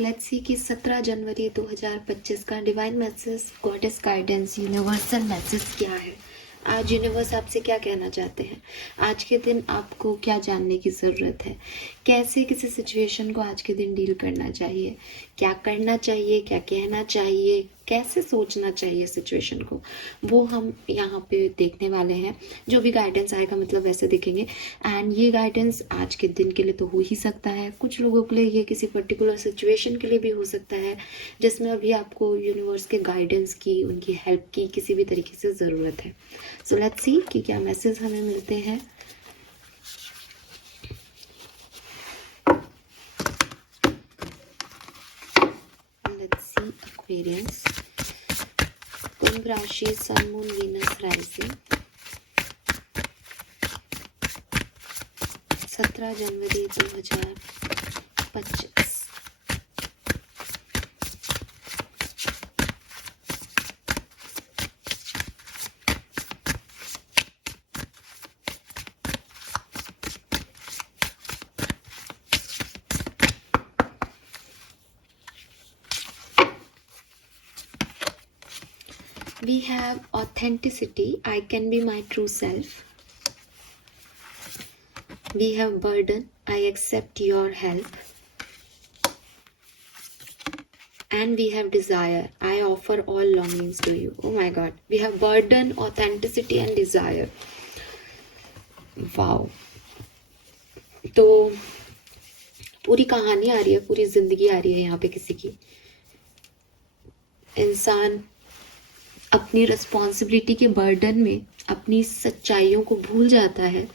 Let's see कि 17 जनवरी 2025 का divine message, goddess guidance, universal message क्या है। आज यूनिवर्स आपसे क्या कहना चाहते हैं। आज के दिन आपको क्या जानने की ज़रूरत है, कैसे किसी सिचुएशन को आज के दिन डील करना चाहिए, क्या करना चाहिए, क्या कहना चाहिए, कैसे सोचना चाहिए सिचुएशन को, वो हम यहाँ पे देखने वाले हैं। जो भी गाइडेंस आएगा मतलब वैसे देखेंगे। एंड ये गाइडेंस आज के दिन के लिए तो हो ही सकता है, कुछ लोगों के लिए ये किसी पर्टिकुलर सिचुएशन के लिए भी हो सकता है जिसमें अभी आपको यूनिवर्स के गाइडेंस की, उनकी हेल्प की किसी भी तरीके से ज़रूरत है। सो लेट्स सी कि क्या मैसेज हमें मिलते हैं। लेट्स सी एक्वेरियंस, कुंभ राशि, सन, मून, वीनस राइजिंग, 17 जनवरी 2025। We have authenticity, I can be my true self. We have burden, I accept your help. And we have desire, I offer all longings to you. Oh my god, we have burden, authenticity and desire. Wow. तो पूरी कहानी आ रही है, पूरी जिंदगी आ रही है यहाँ पे किसी की। इंसान अपनी रिस्पॉन्सिबिलिटी के बर्डन में अपनी सच्चाइयों को भूल जाता है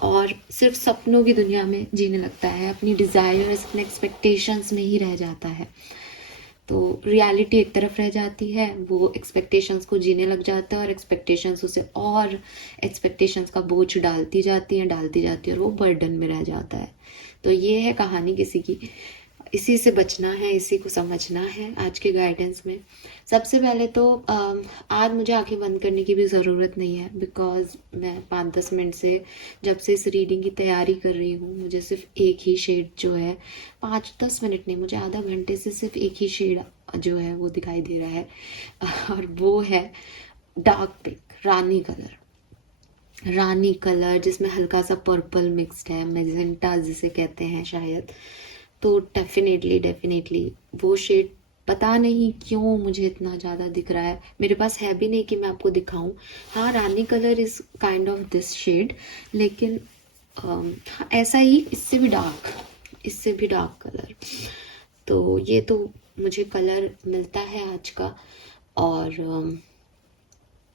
और सिर्फ सपनों की दुनिया में जीने लगता है, अपनी डिज़ायर्स, अपने एक्सपेक्टेशंस में ही रह जाता है। तो रियलिटी एक तरफ रह जाती है, वो एक्सपेक्टेशंस को जीने लग जाता है और एक्सपेक्टेशंस उसे और एक्सपेक्टेशंस का बोझ डालती जाती है और वो बर्डन में रह जाता है। तो ये है कहानी किसी की। इसी से बचना है, इसी को समझना है आज के गाइडेंस में। सबसे पहले तो आज मुझे आंखें बंद करने की भी ज़रूरत नहीं है, बिकॉज मैं 5-10 मिनट से जब से इस रीडिंग की तैयारी कर रही हूँ, मुझे सिर्फ एक ही शेड जो है, 5-10 मिनट नहीं, मुझे आधा घंटे से सिर्फ एक ही शेड जो है वो दिखाई दे रहा है, और वो है डार्क पिंक, रानी कलर जिसमें हल्का सा पर्पल मिक्स्ड है, मेजेंटा जिसे कहते हैं शायद। तो डेफिनेटली वो शेड पता नहीं क्यों मुझे इतना ज़्यादा दिख रहा है, मेरे पास है भी नहीं कि मैं आपको दिखाऊं। हाँ, rani colour is kind of this shade, लेकिन ऐसा ही इससे भी डार्क कलर। तो ये तो मुझे कलर मिलता है आज का, और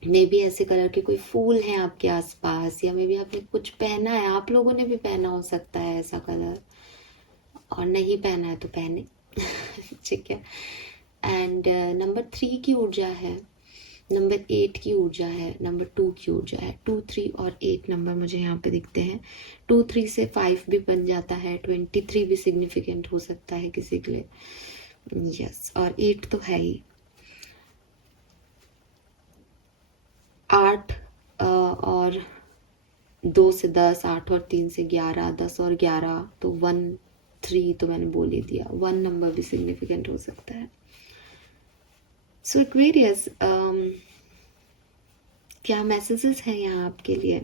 मे भी ऐसे कलर के कोई फूल हैं आपके आसपास, या मे भी आपने कुछ पहना है, आप लोगों ने भी पहना हो सकता है ऐसा कलर, और नहीं पहना है तो पहने। ठीक है। एंड नंबर 3 की ऊर्जा है, नंबर 8 की ऊर्जा है, नंबर 2 की ऊर्जा है। 2, 3 और 8 नंबर मुझे यहाँ पे दिखते हैं। 2, 3 से 5 भी बन जाता है, 23 भी सिग्निफिकेंट हो सकता है किसी के लिए। यस, और 8 तो है ही। 8 और 2 से 10, 8 और 3 से 11, 10 और 11 तो 1, 3 तो मैंने बोल ही दिया। 1 नंबर भी सिग्निफिकेंट हो सकता है। सो एक्वेरियस, क्या मैसेजेस हैं यहाँ आपके लिए।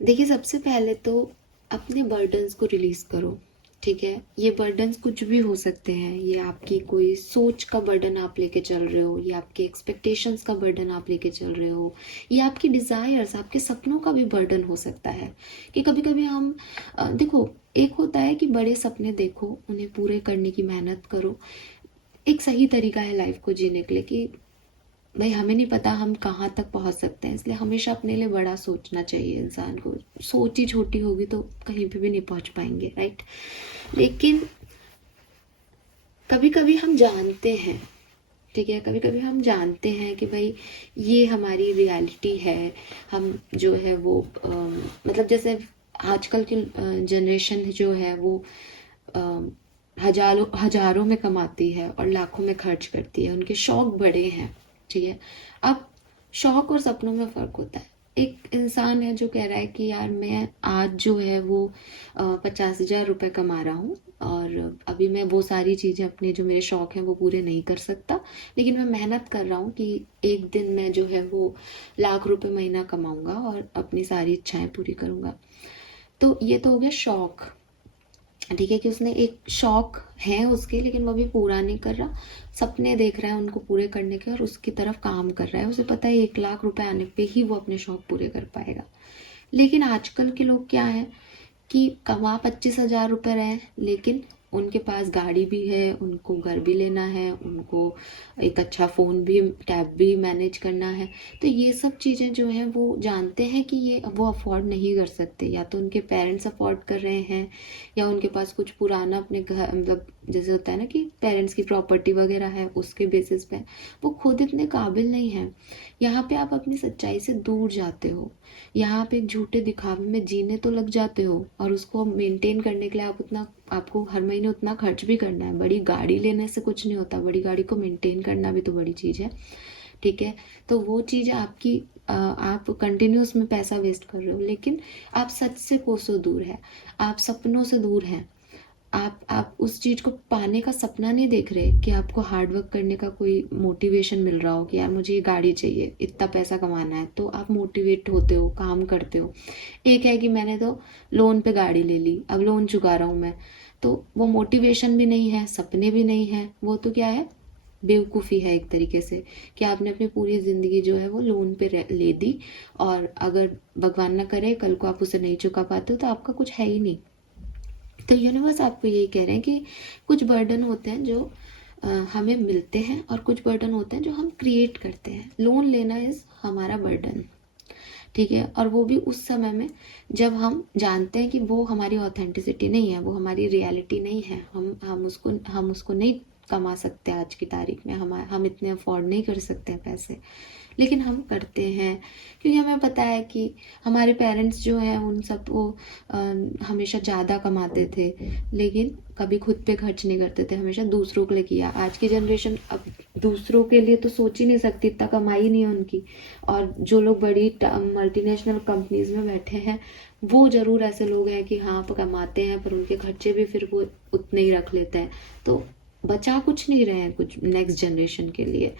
देखिए, सबसे पहले तो अपने बर्डन्स को रिलीज करो। ठीक है, ये बर्डन्स कुछ भी हो सकते हैं। ये आपकी कोई सोच का बर्डन आप लेके चल रहे हो, ये आपके एक्सपेक्टेशंस का बर्डन आप लेके चल रहे हो, ये आपकी डिज़ायर्स, आपके सपनों का भी बर्डन हो सकता है। कि कभी कभी हम देखो, एक होता है कि बड़े सपने देखो, उन्हें पूरे करने की मेहनत करो। एक सही तरीका है लाइफ को जीने के लिए कि भाई हमें नहीं पता हम कहाँ तक पहुँच सकते हैं, इसलिए हमेशा अपने लिए बड़ा सोचना चाहिए इंसान को। सोच ही छोटी होगी तो कहीं पे भी नहीं पहुँच पाएंगे, राइट। लेकिन कभी कभी हम जानते हैं, ठीक है, कभी कभी हम जानते हैं कि भाई ये हमारी रियलिटी है। हम जो है वो मतलब जैसे आजकल की जनरेशन जो है वो हजारों में कमाती है और लाखों में खर्च करती है, उनके शौक बड़े हैं। ठीक है, अब शौक और सपनों में फ़र्क होता है। एक इंसान है जो कह रहा है कि यार मैं आज जो है वो 50,000 रुपये कमा रहा हूँ और अभी मैं वो सारी चीज़ें अपने जो मेरे शौक हैं वो पूरे नहीं कर सकता, लेकिन मैं मेहनत कर रहा हूँ कि एक दिन मैं जो है वो लाख रुपए महीना कमाऊंगा और अपनी सारी इच्छाएं पूरी करूंगा। तो ये तो हो गया शौक, ठीक है, कि उसने एक शौक है उसके लेकिन वो भी पूरा नहीं कर रहा, सपने देख रहा है उनको पूरे करने के और उसकी तरफ काम कर रहा है, उसे पता है 1 लाख रुपए आने पे ही वो अपने शौक पूरे कर पाएगा। लेकिन आजकल के लोग क्या है कि कमा 25,000 रुपये रहे हैं लेकिन उनके पास गाड़ी भी है, उनको घर भी लेना है, उनको एक अच्छा फ़ोन भी, टैब भी मैनेज करना है। तो ये सब चीज़ें जो हैं वो जानते हैं कि ये वो अफोर्ड नहीं कर सकते, या तो उनके पेरेंट्स अफोर्ड कर रहे हैं या उनके पास कुछ पुराना अपने घर, मतलब जैसे होता है ना कि पेरेंट्स की प्रॉपर्टी वगैरह है, उसके बेसिस पे वो खुद इतने काबिल नहीं हैं। यहाँ पे आप अपनी सच्चाई से दूर जाते हो, यहाँ पे एक झूठे दिखावे में जीने तो लग जाते हो और उसको मेंटेन करने के लिए आपको हर महीने उतना खर्च भी करना है। बड़ी गाड़ी लेने से कुछ नहीं होता, बड़ी गाड़ी को मेंटेन करना भी तो बड़ी चीज़ है, ठीक है। तो वो चीज़ आपकी आप कंटिन्यूस में पैसा वेस्ट कर रहे हो, लेकिन आप सच से कोसों दूर है, आप सपनों से दूर हैं। आप उस चीज़ को पाने का सपना नहीं देख रहे कि आपको हार्ड वर्क करने का कोई मोटिवेशन मिल रहा हो कि यार मुझे ये गाड़ी चाहिए, इतना पैसा कमाना है, तो आप मोटिवेट होते हो, काम करते हो। एक है कि मैंने तो लोन पे गाड़ी ले ली, अब लोन चुका रहा हूँ मैं, तो वो मोटिवेशन भी नहीं है, सपने भी नहीं है, वो तो क्या है, बेवकूफ़ी है एक तरीके से, कि आपने अपनी पूरी ज़िंदगी जो है वो लोन पे ले दी और अगर भगवान ना करे कल को आप उसे नहीं चुका पाते हो तो आपका कुछ है ही नहीं। तो यूनिवर्स आपको यही कह रहे हैं कि कुछ बर्डन होते हैं जो हमें मिलते हैं और कुछ बर्डन होते हैं जो हम क्रिएट करते हैं। लोन लेना इज़ हमारा बर्डन, ठीक है, और वो भी उस समय में जब हम जानते हैं कि वो हमारी ऑथेंटिसिटी नहीं है, वो हमारी रियलिटी नहीं है, हम उसको नहीं कमा सकते आज की तारीख में, हम इतने अफोर्ड नहीं कर सकते हैं पैसे, लेकिन हम करते हैं क्योंकि हमें पता है कि हमारे पेरेंट्स जो हैं उन सब वो हमेशा ज़्यादा कमाते थे लेकिन कभी खुद पे खर्च नहीं करते थे, हमेशा दूसरों के लिए किया। आज की जनरेशन अब दूसरों के लिए तो सोच ही नहीं सकती, इतना कमाई नहीं है उनकी, और जो लोग बड़ी मल्टीनेशनल कंपनीज में बैठे हैं वो ज़रूर ऐसे लोग हैं कि हाँ कमाते हैं पर उनके खर्चे भी फिर वो उतने ही रख लेते हैं, तो बचा कुछ नहीं रहे हैं कुछ नेक्स्ट जनरेशन के लिए।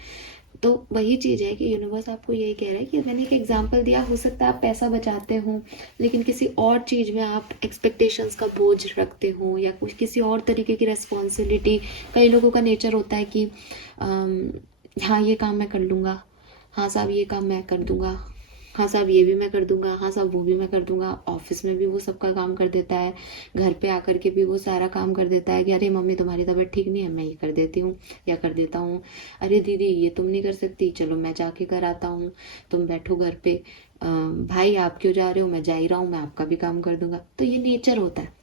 तो वही चीज़ है कि यूनिवर्स आपको यही कह रहा है कि मैंने एक एग्जांपल दिया, हो सकता है आप पैसा बचाते हो लेकिन किसी और चीज़ में आप एक्सपेक्टेशंस का बोझ रखते हो या कुछ किसी और तरीके की रेस्पॉन्सिबिलिटी। कई लोगों का नेचर होता है कि हाँ ये काम मैं कर लूँगा, हाँ साहब ये काम मैं कर दूँगा, हाँ साहब ये भी मैं कर दूंगा, हाँ साहब वो भी मैं कर दूंगा। ऑफिस में भी वो सबका काम कर देता है, घर पे आकर के भी वो सारा काम कर देता है कि अरे मम्मी तुम्हारी तबीयत ठीक नहीं है, मैं ये कर देती हूँ या कर देता हूँ। अरे दीदी ये तुम नहीं कर सकती, चलो मैं जाके कराता हूँ, तुम बैठो घर पे। भाई आप क्यों जा रहे हो, मैं जा ही रहा हूँ, मैं आपका भी काम कर दूंगा। तो ये नेचर होता है,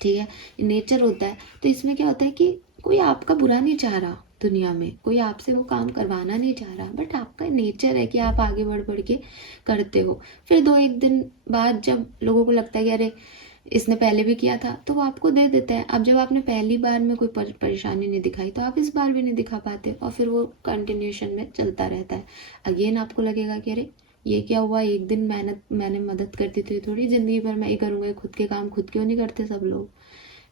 ठीक है, ये नेचर होता है। तो इसमें क्या होता है कि कोई आपका बुरा नहीं चाह रहा, दुनिया में कोई आपसे वो काम करवाना नहीं चाह रहा, बट आपका नेचर है कि आप आगे बढ़ बढ़ के करते हो। फिर 2-1 दिन बाद जब लोगों को लगता है कि अरे इसने पहले भी किया था, तो वो आपको दे देते हैं। अब जब आपने पहली बार में कोई परेशानी नहीं दिखाई तो आप इस बार भी नहीं दिखा पाते और फिर वो कंटिन्यूशन में चलता रहता है। अगेन आपको लगेगा कि अरे ये क्या हुआ, एक दिन मैंने मदद करती थी, थोड़ी जिंदगी भर मैं ही करूँगा, खुद के काम खुद क्यों नहीं करते सब लोग।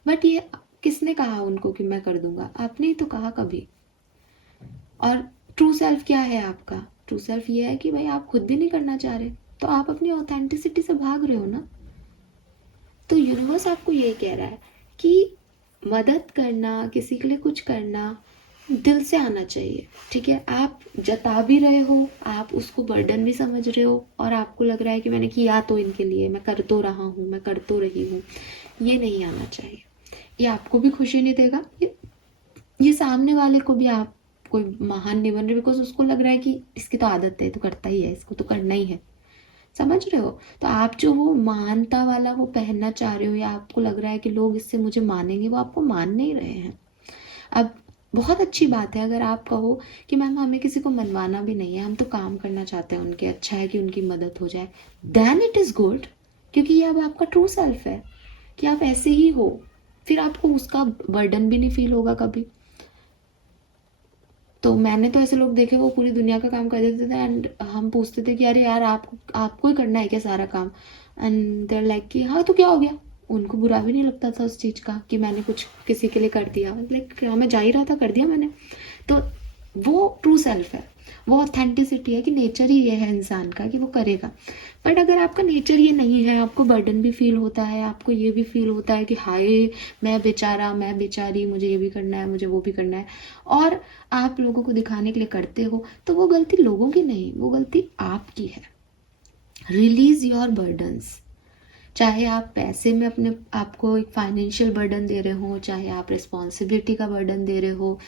बट ये किसने कहा उनको कि मैं कर दूंगा, आपने ही तो कहा कभी। और ट्रू सेल्फ क्या है आपका, ट्रू सेल्फ ये है कि भाई आप खुद भी नहीं करना चाह रहे तो आप अपनी ऑथेंटिसिटी से भाग रहे हो ना। तो यूनिवर्स आपको ये कह रहा है कि मदद करना, किसी के लिए कुछ करना दिल से आना चाहिए, ठीक है। आप जता भी रहे हो, आप उसको बर्डन भी समझ रहे हो और आपको लग रहा है कि मैंने किया तो इनके लिए, मैं कर तो रहा हूँ, मैं कर तो रही हूँ, ये नहीं आना चाहिए। ये आपको भी खुशी नहीं देगा, ये सामने वाले को भी आप कोई महान नहीं बन रहे, बिकॉज उसको लग रहा है कि इसकी तो आदत है, तो करता ही है, इसको तो करना ही है, समझ रहे हो। तो आप जो वो महानता वाला वो पहनना चाह रहे हो या आपको लग रहा है कि लोग इससे मुझे मानेंगे, वो आपको मान नहीं रहे हैं। अब बहुत अच्छी बात है अगर आप कहो कि मैम हमें किसी को मनवाना भी नहीं है, हम तो काम करना चाहते हैं उनके, अच्छा है कि उनकी मदद हो जाए, देन इट इज़ गुड, क्योंकि ये अब आपका ट्रू सेल्फ है कि आप ऐसे ही हो, फिर आपको उसका बर्डन भी नहीं फील होगा कभी। तो मैंने तो ऐसे लोग देखे वो पूरी दुनिया का काम कर देते थे, एंड हम पूछते थे कि अरे यार आपको ही करना है क्या सारा काम, एंड देयर लाइक कि हाँ तो क्या हो गया। उनको बुरा भी नहीं लगता था उस चीज़ का कि मैंने कुछ किसी के लिए कर दिया, लाइक मैं जा ही रहा था कर दिया मैंने। तो वो ट्रू सेल्फ है, वो ऑथेंटिसिटी है कि नेचर ही ये है इंसान का कि वो करेगा। बट अगर आपका नेचर ये नहीं है, आपको बर्डन भी फील होता है, आपको ये भी फील होता है कि हाय मैं बेचारा मैं बेचारी, मुझे ये भी करना है मुझे वो भी करना है, और आप लोगों को दिखाने के लिए करते हो, तो वो गलती लोगों की नहीं, वो गलती आपकी है। Release your burdens. चाहे आप पैसे में अपने आपको एक फाइनेंशियल बर्डन दे रहे हो, चाहे आप रिस्पॉन्सिबिलिटी का बर्डन दे रहे हो,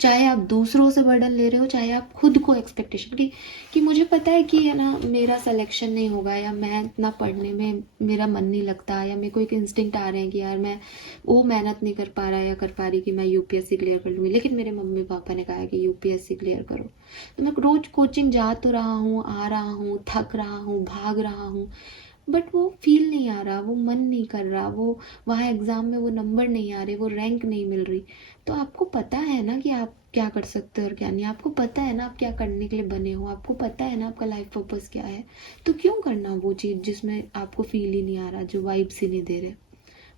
चाहे आप दूसरों से बर्डन ले रहे हो, चाहे आप खुद को एक्सपेक्टेशन कि मुझे पता है कि है ना मेरा सिलेक्शन नहीं होगा, या मैं इतना पढ़ने में मेरा मन नहीं लगता, या मेरे को एक इंस्टिंक्ट आ रहे हैं कि यार मैं वो मेहनत नहीं कर पा रहा या कर पा रही कि मैं यूपीएससी क्लियर कर लूँगी, लेकिन मेरे मम्मी पापा ने कहा है कि यूपीएससी क्लियर करो। तो मैं रोज कोचिंग जा तो रहा हूँ, आ रहा हूँ, थक रहा हूँ, भाग रहा हूँ, बट वो फील नहीं आ रहा, वो मन नहीं कर रहा, वो वहाँ एग्ज़ाम में वो नंबर नहीं आ रहे, वो रैंक नहीं मिल रही। तो आपको पता है ना कि आप क्या कर सकते हो और क्या नहीं, आपको पता है ना आप क्या करने के लिए बने हो, आपको पता है ना आपका लाइफ पर्पस क्या है। तो क्यों करना वो चीज़ जिसमें आपको फील ही नहीं आ रहा, जो वाइब्स ही नहीं दे रहे।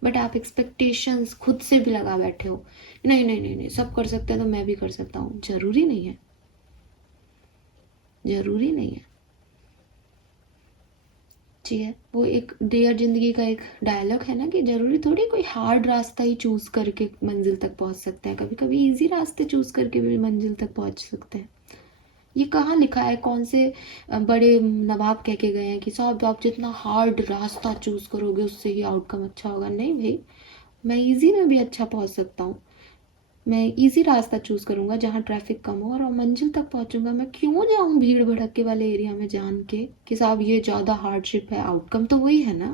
बट आप एक्सपेक्टेशंस खुद से भी लगा बैठे हो, नहीं नहीं नहीं नहीं सब कर सकते हैं तो मैं भी कर सकता हूँ। जरूरी नहीं है, जरूरी नहीं है। जी है, वो एक डियर जिंदगी का एक डायलॉग है ना कि जरूरी थोड़ी कोई हार्ड रास्ता ही चूज करके मंजिल तक पहुंच सकते हैं, कभी कभी इजी रास्ते चूज करके भी मंजिल तक पहुंच सकते हैं। ये कहाँ लिखा है, कौन से बड़े नवाब कह के गए हैं कि साहब आप जितना हार्ड रास्ता चूज करोगे उससे ही आउटकम अच्छा होगा। नहीं भाई, मैं इजी में भी अच्छा पहुंच सकता हूँ। मैं इजी रास्ता चूज करूंगा जहाँ ट्रैफिक कम हो और मंजिल तक पहुंचूंगा। मैं क्यों जाऊं भीड़ भड़के वाले एरिया में जान के कि साहब ये ज्यादा हार्डशिप है, आउटकम तो वही है ना,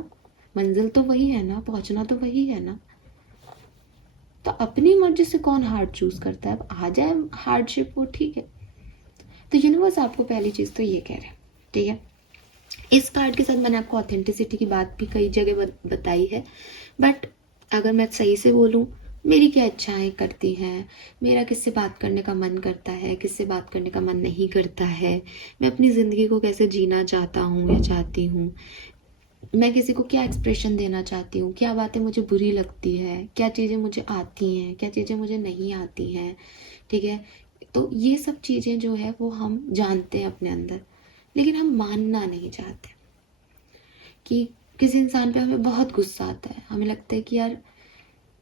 मंजिल तो वही है ना, पहुंचना तो वही है ना। तो अपनी मर्जी से कौन हार्ड चूज करता है, अब आ जाए हार्डशिप वो ठीक है। तो यूनिवर्स आपको पहली चीज तो ये कह रहे हैं, ठीक है। इस पार्ट के साथ मैंने आपको ऑथेंटिसिटी की बात भी कई जगह बताई है, बट अगर मैं सही से बोलूँ, मेरी क्या इच्छाएं करती हैं, मेरा किससे बात करने का मन करता है, किससे बात करने का मन नहीं करता है, मैं अपनी ज़िंदगी को कैसे जीना चाहता हूँ या चाहती हूँ, मैं किसी को क्या एक्सप्रेशन देना चाहती हूँ, क्या बातें मुझे बुरी लगती है, क्या चीज़ें मुझे आती हैं, क्या चीज़ें मुझे नहीं आती हैं, ठीक है। तो ये सब चीज़ें जो है वो हम जानते हैं अपने अंदर, लेकिन हम मानना नहीं चाहते। कि किसी इंसान पे हमें बहुत गुस्सा आता है, हमें लगता है कि यार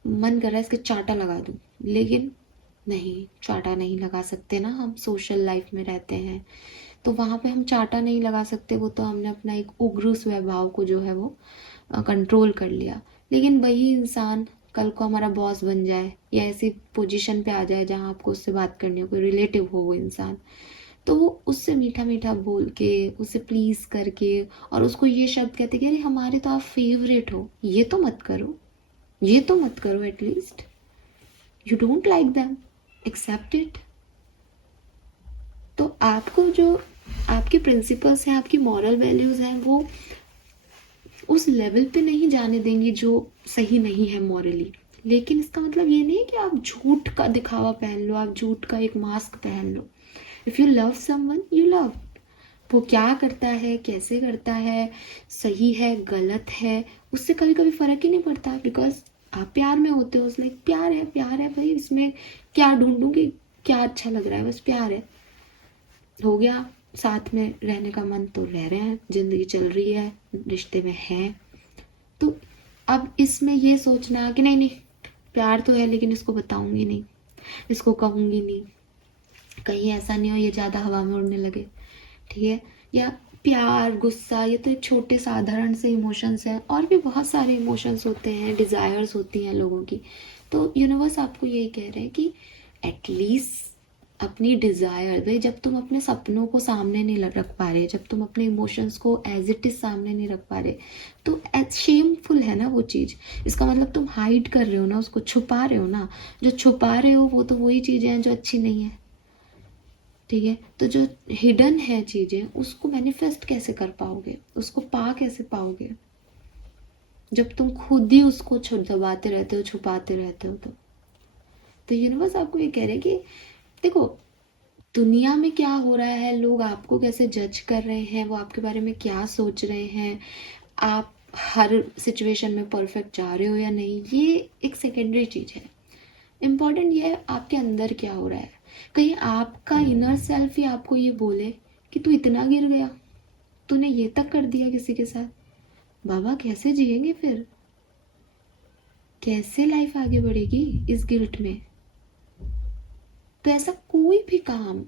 मन कर रहा है इसके चाटा लगा दूं, लेकिन नहीं, चाटा नहीं लगा सकते ना, हम सोशल लाइफ में रहते हैं तो वहाँ पे हम चाटा नहीं लगा सकते। वो तो हमने अपना एक उग्र स्वभाव को जो है वो कंट्रोल कर लिया। लेकिन वही इंसान कल को हमारा बॉस बन जाए या ऐसी पोजीशन पे आ जाए जहाँ आपको उससे बात करनी हो, कोई रिलेटिव हो वो इंसान, तो वो उससे मीठा मीठा बोल के, उसे प्लीज करके, और उसको ये शब्द कहते कि अरे हमारे तो आप फेवरेट हो, ये तो मत करो, ये तो मत करो, at least you don't like them, accept it. तो आपको जो आपके प्रिंसिपल्स हैं, आपकी मॉरल वैल्यूज हैं, वो उस लेवल पे नहीं जाने देंगी जो सही नहीं है मॉरली। लेकिन इसका मतलब ये नहीं है कि आप झूठ का दिखावा पहन लो, आप झूठ का एक मास्क पहन लो। If you love someone you love, वो क्या करता है, कैसे करता है, सही है गलत है, उससे कभी कभी फर्क ही नहीं पड़ता, बिकॉज आप प्यार में होते हो, उसमें प्यार है भाई, इसमें क्या ढूंढूंगी, क्या अच्छा लग रहा है, बस प्यार है, हो गया। साथ में रहने का मन तो रह रहे हैं, जिंदगी चल रही है, रिश्ते में है। तो अब इसमें ये सोचना कि नहीं नहीं प्यार तो है लेकिन इसको बताऊंगी नहीं, इसको कहूंगी नहीं, कहीं ऐसा नहीं हो ये ज़्यादा हवा में उड़ने लगे, ठीक है। या प्यार गुस्सा, ये तो एक छोटे साधारण से इमोशंस हैं, और भी बहुत सारे इमोशंस होते हैं, डिज़ायर्स होती हैं लोगों की। तो यूनिवर्स आपको यही कह रहे हैं कि एटलीस्ट अपनी डिज़ायर, भाई जब तुम अपने सपनों को सामने नहीं रख पा रहे, जब तुम अपने इमोशंस को एज इट इज़ सामने नहीं रख पा रहे, तो शेमफुल है ना वो चीज़। इसका मतलब तुम हाइड कर रहे हो ना, उसको छुपा रहे हो ना। जो छुपा रहे हो वो तो वही चीज़ें हैं जो अच्छी नहीं है, ठीक है। तो जो हिडन है चीजें, उसको मैनिफेस्ट कैसे कर पाओगे, उसको पा कैसे पाओगे, जब तुम खुद ही उसको दबाते रहते हो, छुपाते रहते हो। तो यूनिवर्स आपको ये कह रहे हैं कि देखो, दुनिया में क्या हो रहा है, लोग आपको कैसे जज कर रहे हैं, वो आपके बारे में क्या सोच रहे हैं, आप हर सिचुएशन में परफेक्ट जा रहे हो या नहीं, ये एक सेकेंडरी चीज़ है। इम्पॉर्टेंट ये है आपके अंदर क्या हो रहा है। कहीं आपका इनर सेल्फ ही आपको ये बोले कि तू इतना गिर गया, तूने ये तक कर दिया किसी के साथ, बाबा कैसे जिएंगे फिर, कैसे लाइफ आगे बढ़ेगी इस गिल्ट में। तो ऐसा कोई भी काम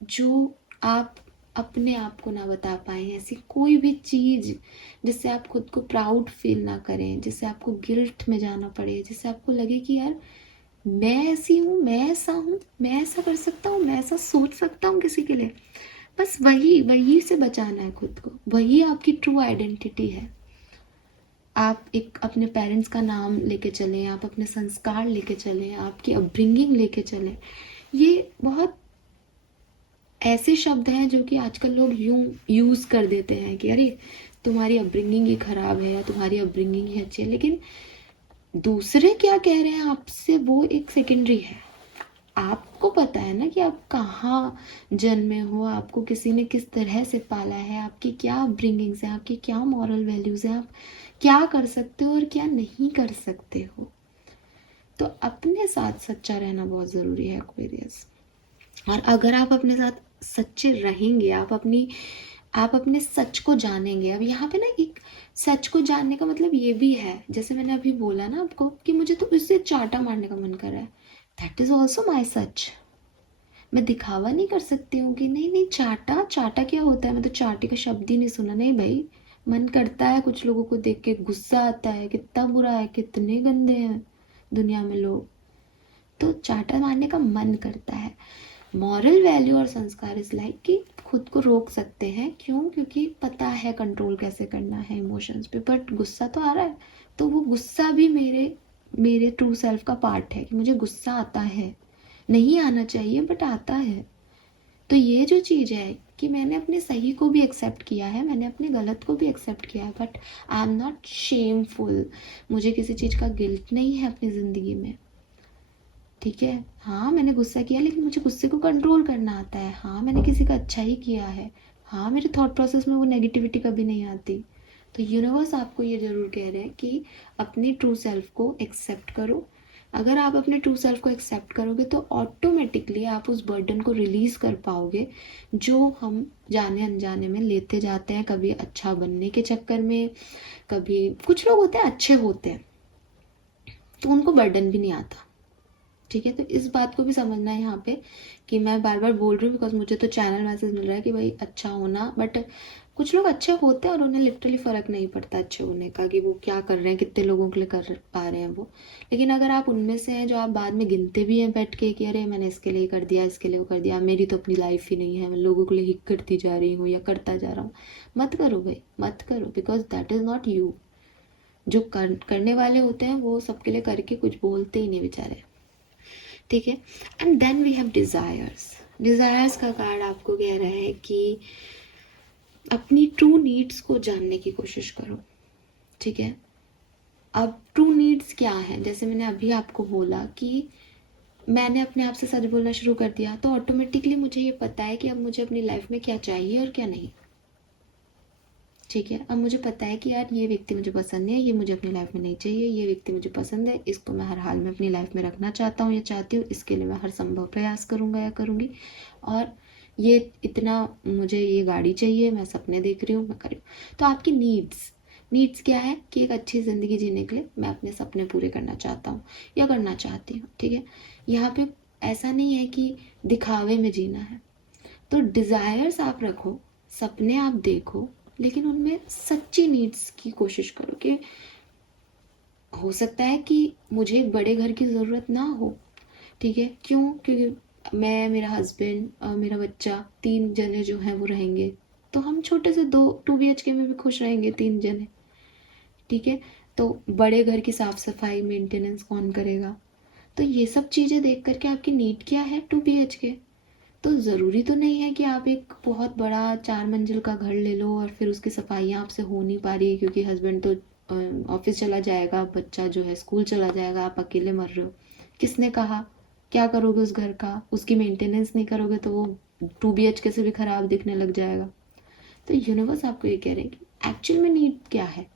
जो आप अपने आप को ना बता पाए, ऐसी कोई भी चीज़ जिससे आप खुद को प्राउड फील ना करें, जिससे आपको गिल्ट में जाना पड़े, जिससे आपको लगे कि यार मैं ऐसी हूँ, मैं ऐसा हूँ, मैं ऐसा कर सकता हूँ, मैं ऐसा सोच सकता हूँ किसी के लिए, बस वही वही से बचाना है खुद को। वही आपकी ट्रू आइडेंटिटी है। आप एक अपने पेरेंट्स का नाम लेके चलें, आप अपने संस्कार लेके चलें, आपकी अपब्रिंगिंग लेके चलें। ये बहुत ऐसे शब्द हैं जो कि आजकल लोग यूं यूज़ कर देते हैं कि अरे तुम्हारी अपब्रिंगिंग ही खराब है या तुम्हारी अपब्रिंगिंग ही अच्छी है, लेकिन दूसरे क्या कह रहे हैं आपसे वो एक सेकेंडरी है। आपको पता है ना कि आप कहाँ जन्मे हो, आपको किसी ने किस तरह से पाला है, आपकी क्या अपब्रिंगिंग्स है, आपकी क्या मॉरल वैल्यूज़ हैं, आप क्या कर सकते हो और क्या नहीं कर सकते हो। तो अपने साथ सच्चा रहना बहुत ज़रूरी है एक्वेरियस। और अगर आप अपने साथ सच्चे रहेंगे, आप अपने सच को जानेंगे। अब यहाँ पे ना एक सच को जानने का मतलब ये भी है, जैसे मैंने अभी बोला ना आपको कि मुझे तो उससे चाटा मारने का मन कर रहा है, दैट इज ऑल्सो माई सच। मैं दिखावा नहीं कर सकती हूँ कि नहीं नहीं चाटा चाटा क्या होता है, मैं तो चाटे का शब्द ही नहीं सुना। नहीं भाई, मन करता है, कुछ लोगों को देख के गुस्सा आता है, कितना बुरा है, कितने गंदे हैं दुनिया में लोग, तो चाटा मारने का मन करता है। मॉरल वैल्यू और संस्कार इज लाइक कि खुद को रोक सकते हैं, क्यों, क्योंकि पता है कंट्रोल कैसे करना है इमोशंस पे। बट गुस्सा तो आ रहा है, तो वो गुस्सा भी मेरे ट्रू सेल्फ का पार्ट है कि मुझे गुस्सा आता है, नहीं आना चाहिए बट आता है। तो ये जो चीज़ है कि मैंने अपने सही को भी एक्सेप्ट किया है, मैंने अपने गलत को भी एक्सेप्ट किया है, but I am not shameful. मुझे किसी चीज़ का गिल्ट नहीं है अपनी ज़िंदगी में। ठीक है, हाँ मैंने गुस्सा किया लेकिन मुझे गुस्से को कंट्रोल करना आता है। हाँ मैंने किसी का अच्छा ही किया है। हाँ मेरे थॉट प्रोसेस में वो नेगेटिविटी कभी नहीं आती। तो यूनिवर्स आपको ये ज़रूर कह रहे हैं कि अपनी ट्रू सेल्फ को एक्सेप्ट करो। अगर आप अपने ट्रू सेल्फ को एक्सेप्ट करोगे तो ऑटोमेटिकली आप उस बर्डन को रिलीज़ कर पाओगे जो हम जाने अनजाने में लेते जाते हैं, कभी अच्छा बनने के चक्कर में, कभी कुछ लोग होते हैं अच्छे होते हैं तो उनको बर्डन भी नहीं आता। ठीक है, तो इस बात को भी समझना है यहाँ पे कि मैं बार बार बोल रही हूँ बिकॉज मुझे तो चैनल मैसेज मिल रहा है कि भाई अच्छा होना, बट कुछ लोग अच्छे होते हैं और उन्हें लिटरली फ़र्क नहीं पड़ता अच्छे होने का कि वो क्या कर रहे हैं, कितने लोगों के लिए कर पा रहे हैं वो। लेकिन अगर आप उनमें से हैं जो आप बाद में गिनते भी हैं बैठ के कि अरे मैंने इसके लिए कर दिया, इसके लिए वो कर दिया, मेरी तो अपनी लाइफ ही नहीं है, मैं लोगों के लिए हिक करती जा रही हूँ या करता जा रहा हूँ, मत करो भाई, मत करो, because that is not you. जो करने वाले होते हैं वो सबके लिए करके कुछ बोलते ही नहीं बेचारे। ठीक है, and then we have desires. Desires का कार्ड आपको कह रहा है कि अपनी ट्रू नीड्स को जानने की कोशिश करो। ठीक है, अब ट्रू नीड्स क्या है, जैसे मैंने अभी आपको बोला कि मैंने अपने आप से सच बोलना शुरू कर दिया तो ऑटोमेटिकली मुझे ये पता है कि अब मुझे अपनी लाइफ में क्या चाहिए और क्या नहीं। ठीक है, अब मुझे पता है कि यार ये व्यक्ति मुझे पसंद है, ये मुझे अपनी लाइफ में नहीं चाहिए, ये व्यक्ति मुझे पसंद है, इसको मैं हर हाल में अपनी लाइफ में रखना चाहता हूँ या चाहती हूँ, इसके लिए मैं हर संभव प्रयास करूँगा या करूँगी। और ये इतना मुझे ये गाड़ी चाहिए, मैं सपने देख रही हूँ, मैं कर रही हूँ। तो आपकी नीड्स क्या है कि एक अच्छी ज़िंदगी जीने के लिए मैं अपने सपने पूरे करना चाहता हूँ या करना चाहती हूँ। ठीक है, यहाँ पे ऐसा नहीं है कि दिखावे में जीना है। तो डिज़ायर्स आप रखो, सपने आप देखो, लेकिन उनमें सच्ची नीड्स की कोशिश करो कि हो सकता है कि मुझे एक बड़े घर की ज़रूरत ना हो। ठीक है, क्यों, क्योंकि मैं, मेरा हस्बैंड और मेरा बच्चा 3 जने जो हैं वो रहेंगे, तो हम छोटे से 2 BHK में भी खुश रहेंगे 3 जने। ठीक है, तो बड़े घर की साफ़ सफाई मेंटेनेंस कौन करेगा। तो ये सब चीज़ें देख करके आपकी नीड क्या है 2 BHK। तो ज़रूरी तो नहीं है कि आप एक बहुत बड़ा 4 मंजिल का घर ले लो और फिर उसकी सफाइयाँ आपसे हो नहीं पा रही क्योंकि हस्बैंड तो ऑफिस चला जाएगा, बच्चा जो है स्कूल चला जाएगा, आप अकेले मर रहे हो। किसने कहा, क्या करोगे उस घर का? उसकी मेंटेनेंस नहीं करोगे तो वो 2 BHK से भी खराब दिखने लग जाएगा। तो यूनिवर्स आपको ये कह रहे हैं कि एक्चुअल में नीड क्या है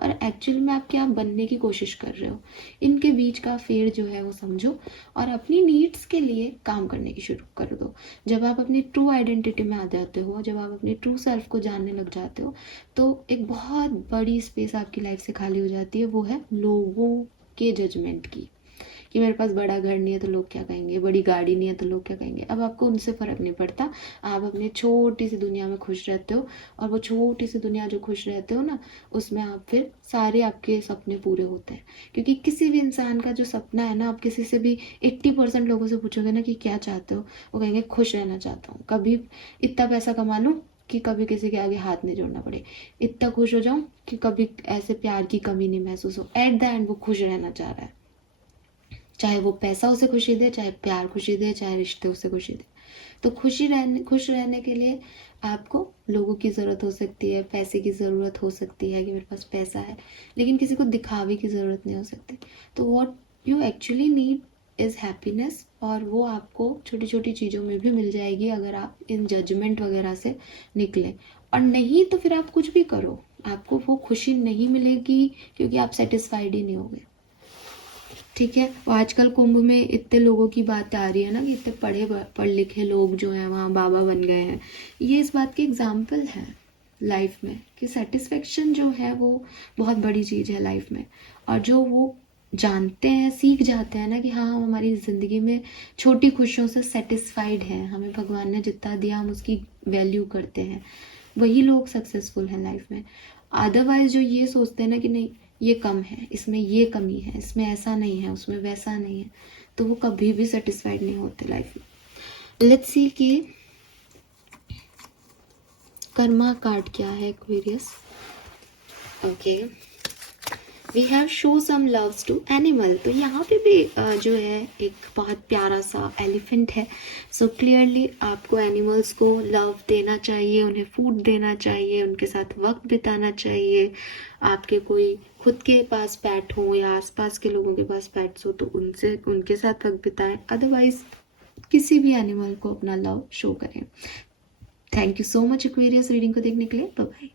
और एक्चुअल में आप क्या बनने की कोशिश कर रहे हो, इनके बीच का फेर जो है वो समझो और अपनी नीड्स के लिए काम करने की शुरू कर दो। जब आप अपनी ट्रू आइडेंटिटी में आ जाते हो, जब आप अपनी ट्रू सेल्फ को जानने लग जाते हो, तो एक बहुत बड़ी स्पेस आपकी लाइफ से खाली हो जाती है, वो है लोगों के जजमेंट की। कि मेरे पास बड़ा घर नहीं है तो लोग क्या कहेंगे, बड़ी गाड़ी नहीं है तो लोग क्या कहेंगे। अब आपको उनसे फ़र्क नहीं पड़ता, आप अपने छोटी सी दुनिया में खुश रहते हो और वो छोटी सी दुनिया जो खुश रहते हो ना, उसमें आप फिर सारे आपके सपने पूरे होते हैं। क्योंकि किसी भी इंसान का जो सपना है ना, आप किसी से भी 80% लोगों से पूछोगे ना कि क्या चाहते हो, वो कहेंगे खुश रहना चाहता हूँ, कभी इतना पैसा कमा लूँ कि कभी किसी के आगे हाथ नहीं जोड़ना पड़े, इतना खुश हो जाऊँ कि कभी ऐसे प्यार की कमी नहीं महसूस हो। एट द एंड वो खुश रहना चाह रहा है, चाहे वो पैसा उसे खुशी दे, चाहे प्यार खुशी दे, चाहे रिश्ते उसे खुशी दे। तो खुश रहने के लिए आपको लोगों की ज़रूरत हो सकती है, पैसे की ज़रूरत हो सकती है कि मेरे पास पैसा है, लेकिन किसी को दिखावे की ज़रूरत नहीं हो सकती। तो what you actually need is happiness, और वो आपको छोटी छोटी चीज़ों में भी मिल जाएगी अगर आप इन जजमेंट वगैरह से निकले। और नहीं तो फिर आप कुछ भी करो, आपको वो खुशी नहीं मिलेगी क्योंकि आप सेटिस्फाइड ही नहीं होगे। ठीक है। और आजकल कुंभ में इतने लोगों की बात आ रही है ना कि इतने पढ़ लिखे लोग जो हैं वहाँ बाबा बन गए हैं। ये इस बात की एग्जाम्पल है लाइफ में कि सेटिस्फेक्शन जो है वो बहुत बड़ी चीज़ है लाइफ में। और जो वो जानते हैं, सीख जाते हैं ना कि हाँ, हम हमारी ज़िंदगी में छोटी खुशियों से सेटिस्फाइड हैं, हमें भगवान ने जितना दिया हम उसकी वैल्यू करते हैं, वही लोग सक्सेसफुल हैं लाइफ में। अदरवाइज जो ये सोचते हैं ना कि नहीं ये कम है, इसमें ये कमी है, इसमें ऐसा नहीं है, उसमें वैसा नहीं है, तो वो कभी भी सेटिस्फाइड नहीं होते लाइफ में। लेट्स सी कि कर्मा कार्ड क्या है Aquarius. Okay, we have show some loves to animal. तो यहाँ पे भी जो है एक बहुत प्यारा सा एलिफेंट है। सो क्लियरली आपको एनिमल्स को लव देना चाहिए, उन्हें फूड देना चाहिए, उनके साथ वक्त बिताना चाहिए। आपके कोई खुद के पास पेट हो या आसपास के लोगों के पास पेट्स हो तो उनके साथ वक्त बिताएं। अदरवाइज किसी भी एनिमल को अपना लव शो करें। Thank you so much Aquarius reading को देखने के लिए। Bye bye.